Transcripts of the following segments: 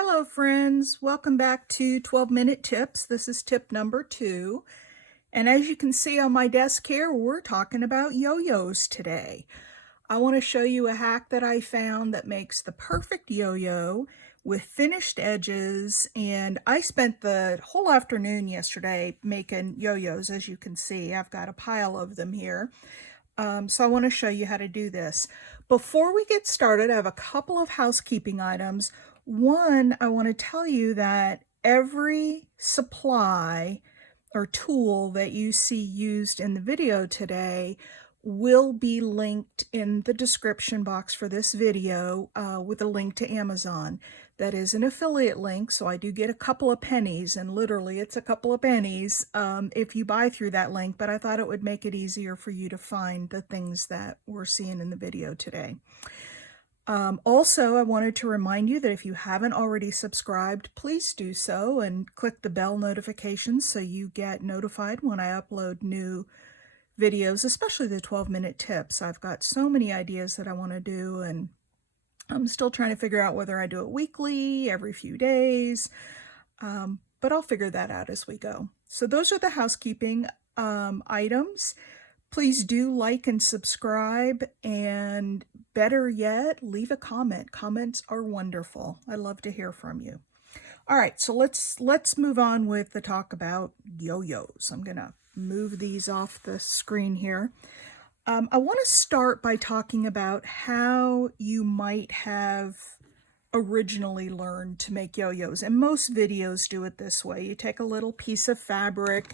Hello friends, welcome back to 12-minute tips. This is tip number 2. And as you can see on my desk here, we're talking about yo-yos today. I want to show you a hack that I found that makes the perfect yo-yo with finished edges. And I spent the whole afternoon yesterday making yo-yos. As you can see, I've got a pile of them here. So I want to show you how to do this. Before we get started, I have a couple of housekeeping items. One, I want to tell you that every supply or tool that you see used in the video today will be linked in the description box for this video with a link to Amazon. That is an affiliate link, so I do get a couple of pennies, and literally it's a couple of pennies if you buy through that link, but I thought it would make it easier for you to find the things that we're seeing in the video today. Also, I wanted to remind you that if you haven't already subscribed, please do so and click the bell notifications so you get notified when I upload new videos, especially the 12-minute tips. I've got so many ideas that I want to do, and I'm still trying to figure out whether I do it weekly, every few days, but I'll figure that out as we go. So those are the housekeeping items. Please do like and subscribe, and better yet, leave a comment. Comments are wonderful. I love to hear from you. All right, so let's move on with the talk about yo-yos. I'm gonna move these off the screen here. I want to start by talking about how you might have originally learned to make yo-yos, and most videos do it this way. You take a little piece of fabric,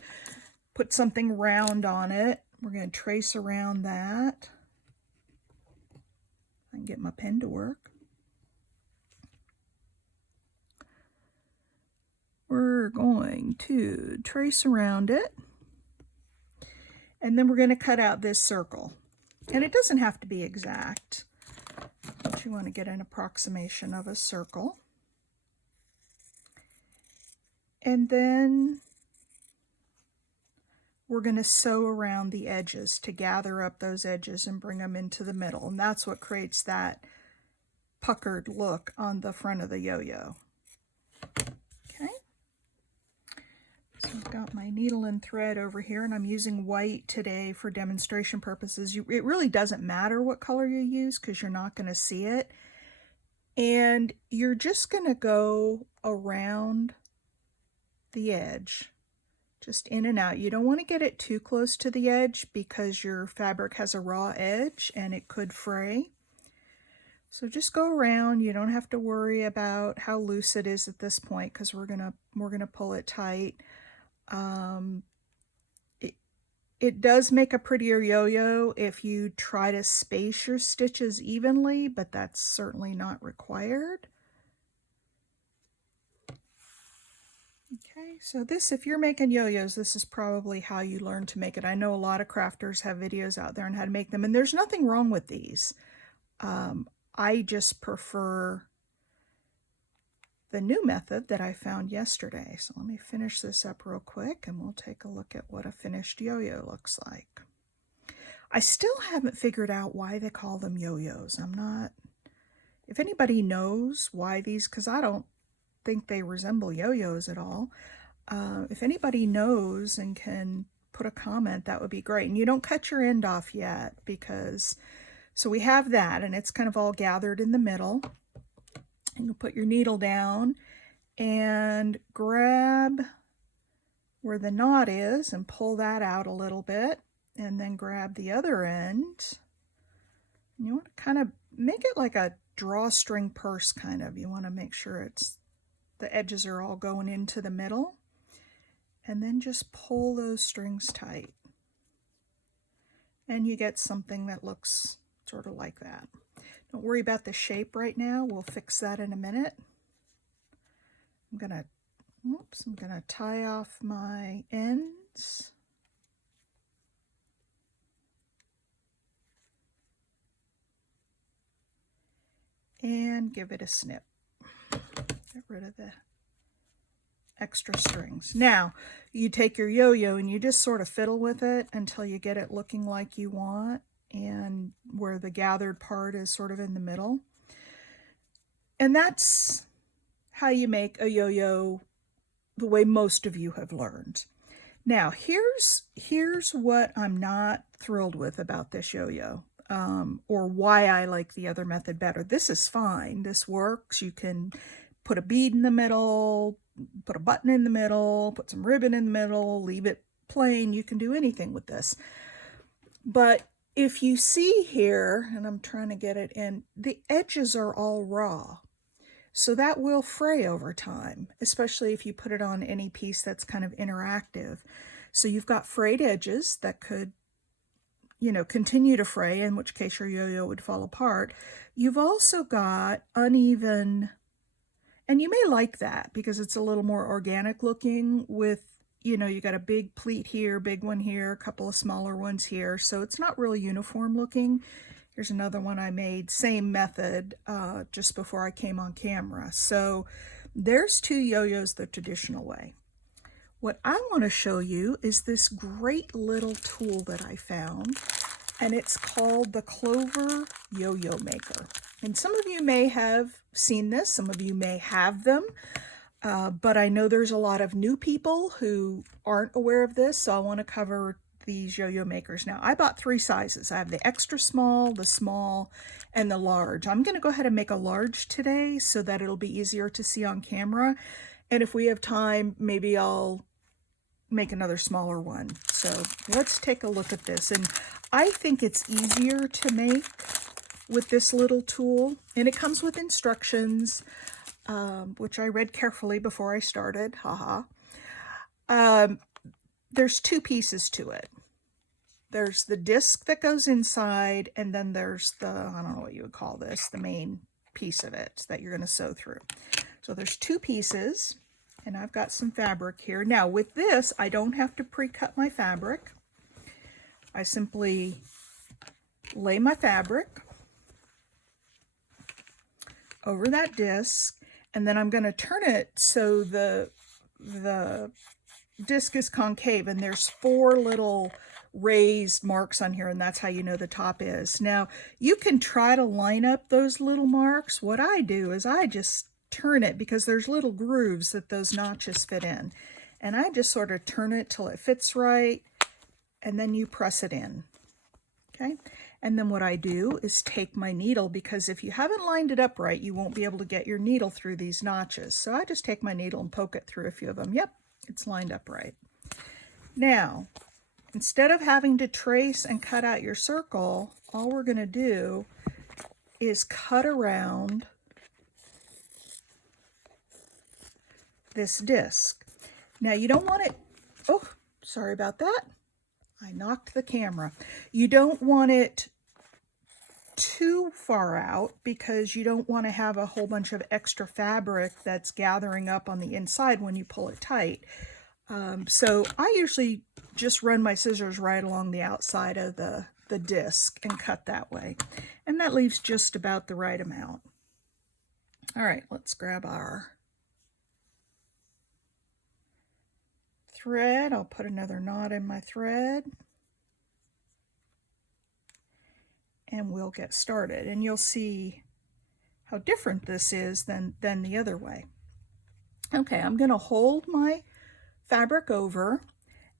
put something round on it. We're going to trace around that. I can get my pen to work. We're going to trace around it. And then we're going to cut out this circle. And it doesn't have to be exact, but you want to get an approximation of a circle. And then we're going to sew around the edges to gather up those edges and bring them into the middle. And that's what creates that puckered look on the front of the yo-yo. Okay. So I've got my needle and thread over here, and I'm using white today for demonstration purposes. It really doesn't matter what color you use because you're not going to see it. And you're just going to go around the edge, just in and out. You don't want to get it too close to the edge because your fabric has a raw edge and it could fray. So just go around. You don't have to worry about how loose it is at this point because we're gonna pull it tight. It does make a prettier yo-yo if you try to space your stitches evenly, but that's certainly not required. Okay, so this, if you're making yo-yos, this is probably how you learn to make it. I know a lot of crafters have videos out there on how to make them, and there's nothing wrong with these. I just prefer the new method that I found yesterday. So let me finish this up real quick and we'll take a look at what a finished yo-yo looks like. I still haven't figured out why they call them yo-yos. If anybody knows why these, because I don't think they resemble yo-yos at all. If anybody knows and can put a comment, that would be great. And you don't cut your end off yet because, so we have that and it's kind of all gathered in the middle. And you'll put your needle down and grab where the knot is and pull that out a little bit, and then grab the other end. And you want to kind of make it like a drawstring purse kind of. You want to make sure the edges are all going into the middle, and then just pull those strings tight. And you get something that looks sort of like that. Don't worry about the shape right now. We'll fix that in a minute. I'm gonna tie off my ends. And give it a snip. Get rid of the extra strings. Now, you take your yo-yo and you just sort of fiddle with it until you get it looking like you want, and where the gathered part is sort of in the middle. And that's how you make a yo-yo the way most of you have learned. Now, here's what I'm not thrilled with about this yo-yo, or why I like the other method better. This is fine. This works. You can put a bead in the middle, put a button in the middle, put some ribbon in the middle, leave it plain. You can do anything with this. But if you see here, and I'm trying to get it in, the edges are all raw. So that will fray over time, especially if you put it on any piece that's kind of interactive. So you've got frayed edges that could, continue to fray, in which case your yo-yo would fall apart. You've also got uneven, and you may like that because it's a little more organic looking with, you got a big pleat here, big one here, a couple of smaller ones here. So it's not really uniform looking. Here's another one I made, same method, just before I came on camera. So there's two yo-yos the traditional way. What I want to show you is this great little tool that I found, and it's called the Clover Yo-Yo Maker. And some of you may have seen this, some of you may have them, but I know there's a lot of new people who aren't aware of this, so I want to cover these yo-yo makers. Now, I bought 3 sizes. I have the extra small, the small, and the large. I'm going to go ahead and make a large today so that it'll be easier to see on camera. And if we have time, maybe I'll make another smaller one. So let's take a look at this. And I think it's easier to make with this little tool. And it comes with instructions, which I read carefully before I started. Haha. There's 2 pieces to it. There's the disc that goes inside, and then there's the, I don't know what you would call this, the main piece of it that you're going to sew through. So there's 2 pieces, and I've got some fabric here. Now with this, I don't have to pre-cut my fabric. I simply lay my fabric over that disc, and then I'm going to turn it so the disc is concave, and there's 4 little raised marks on here, and that's how you know the top is. Now, you can try to line up those little marks. What I do is I just turn it because there's little grooves that those notches fit in. And I just sort of turn it till it fits right, and then you press it in. Okay? And then what I do is take my needle, because if you haven't lined it up right, you won't be able to get your needle through these notches. So I just take my needle and poke it through a few of them. Yep, it's lined up right. Now, instead of having to trace and cut out your circle, all we're going to do is cut around this disc. Now, you don't want it, oh, sorry about that. I knocked the camera. You don't want it too far out because you don't want to have a whole bunch of extra fabric that's gathering up on the inside when you pull it tight. So I usually just run my scissors right along the outside of the disc and cut that way. And that leaves just about the right amount. All right, let's grab our thread. I'll put another knot in my thread. And we'll get started. And you'll see how different this is than the other way. Okay, I'm going to hold my fabric over,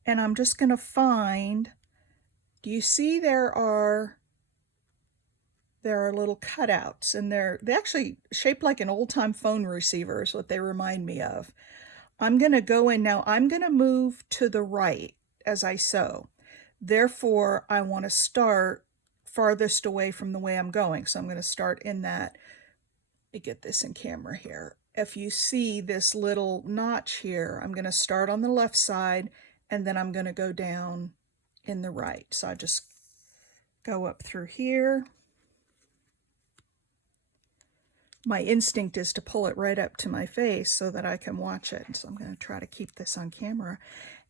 and I'm just going to find, do you see there are little cutouts, and they actually shaped like an old-time phone receiver is what they remind me of. I'm going to go in now. I'm going to move to the right as I sew. Therefore, I want to start farthest away from the way I'm going. So I'm going to start in that. Let me get this in camera here. If you see this little notch here, I'm going to start on the left side, and then I'm going to go down in the right. So I just go up through here. My instinct is to pull it right up to my face so that I can watch it. So I'm going to try to keep this on camera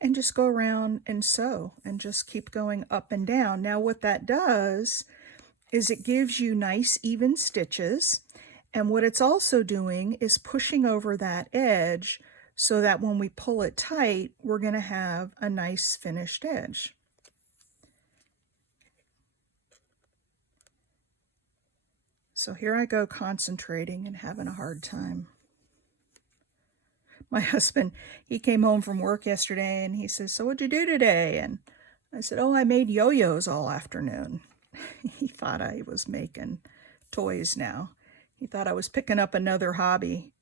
and just go around and sew and just keep going up and down. Now what that does is it gives you nice even stitches. And what it's also doing is pushing over that edge so that when we pull it tight, we're going to have a nice finished edge. So here I go concentrating and having a hard time. My husband, he came home from work yesterday and he says, "So what'd you do today?" And I said, "Oh, I made yo-yos all afternoon." He thought I was making toys now. He thought I was picking up another hobby.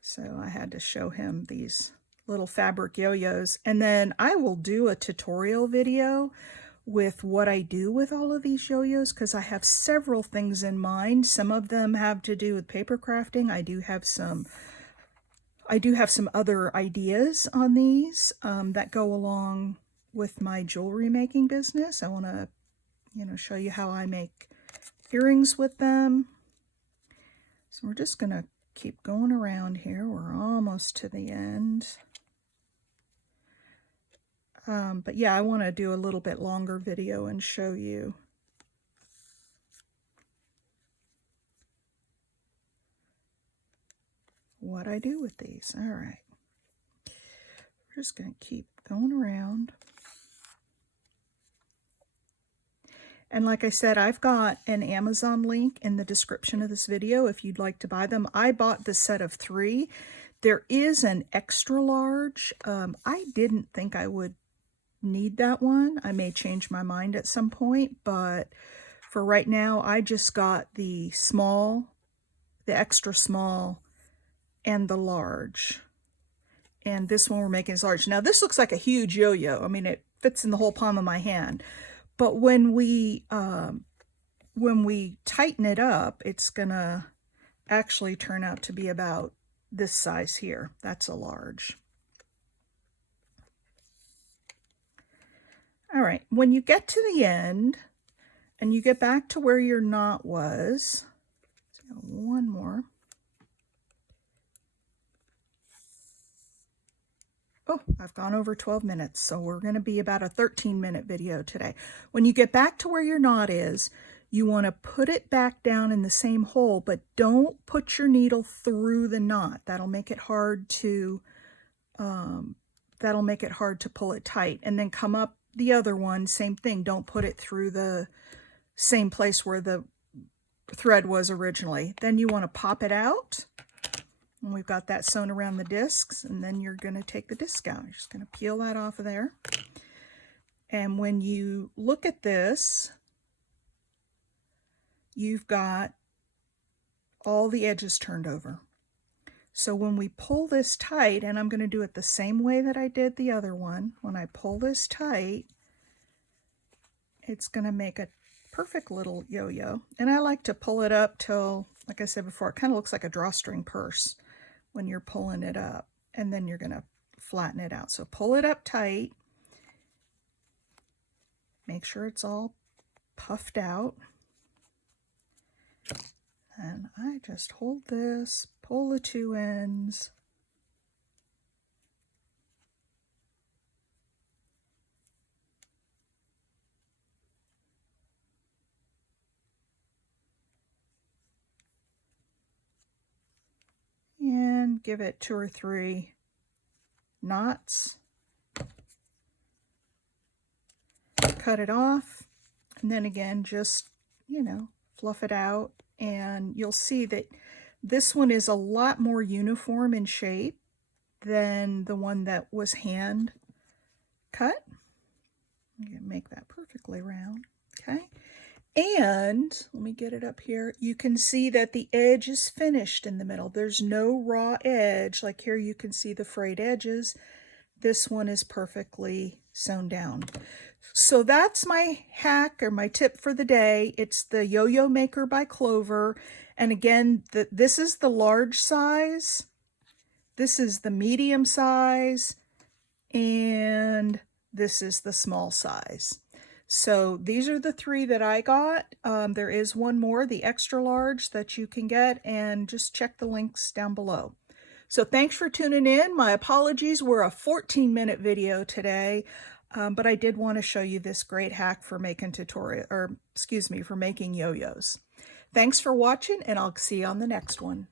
So I had to show him these little fabric yo-yos. And then I will do a tutorial video with what I do with all of these yo-yos, because I have several things in mind. Some of them have to do with paper crafting. I do have some other ideas on these that go along with my jewelry making business. I want to, show you how I make earrings with them. So we're just going to keep going around here. We're almost to the end. But yeah, I want to do a little bit longer video and show you what I do with these. All right. We're just going to keep going around. And like I said, I've got an Amazon link in the description of this video if you'd like to buy them. I bought the set of 3. There is an extra large. I didn't think I would need that one. I may change my mind at some point, but for right now, I just got the small, the extra small, and the large. And this one we're making is large. Now, this looks like a huge yo-yo. I mean, it fits in the whole palm of my hand. But when we tighten it up, it's gonna actually turn out to be about this size here. That's a large. All right, when you get to the end and you get back to where your knot was, so one more. Oh, I've gone over 12 minutes, so we're going to be about a 13-minute video today. When you get back to where your knot is, you want to put it back down in the same hole, but don't put your needle through the knot. That'll make it hard to pull it tight. And then come up the other one, same thing. Don't put it through the same place where the thread was originally. Then you want to pop it out. And we've got that sewn around the discs, and then you're going to take the disc out. You're just going to peel that off of there. And when you look at this, you've got all the edges turned over. So when we pull this tight, and I'm going to do it the same way that I did the other one, when I pull this tight, it's going to make a perfect little yo-yo. And I like to pull it up till, like I said before, it kind of looks like a drawstring purse when you're pulling it up, and then you're going to flatten it out. So pull it up tight. Make sure it's all puffed out. And I just hold this, pull the 2 ends. And give it 2 or 3 knots. Cut it off. And then again, just, fluff it out. And you'll see that this one is a lot more uniform in shape than the one that was hand cut. You can make that perfectly round, okay? And let me get it up here. You can see that the edge is finished in the middle. There's no raw edge. Like here you can see the frayed edges. This one is perfectly sewn down. So that's my hack or my tip for the day. It's the Yo-Yo Maker by Clover. And again, this is the large size. This is the medium size. And this is the small size. So these are the 3 that I got. There is one more, the extra large, that you can get, and just check the links down below. So thanks for tuning in. My apologies, we're a 14-minute video today, but I did want to show you this great hack for making for making yo-yos. Thanks for watching, and I'll see you on the next one.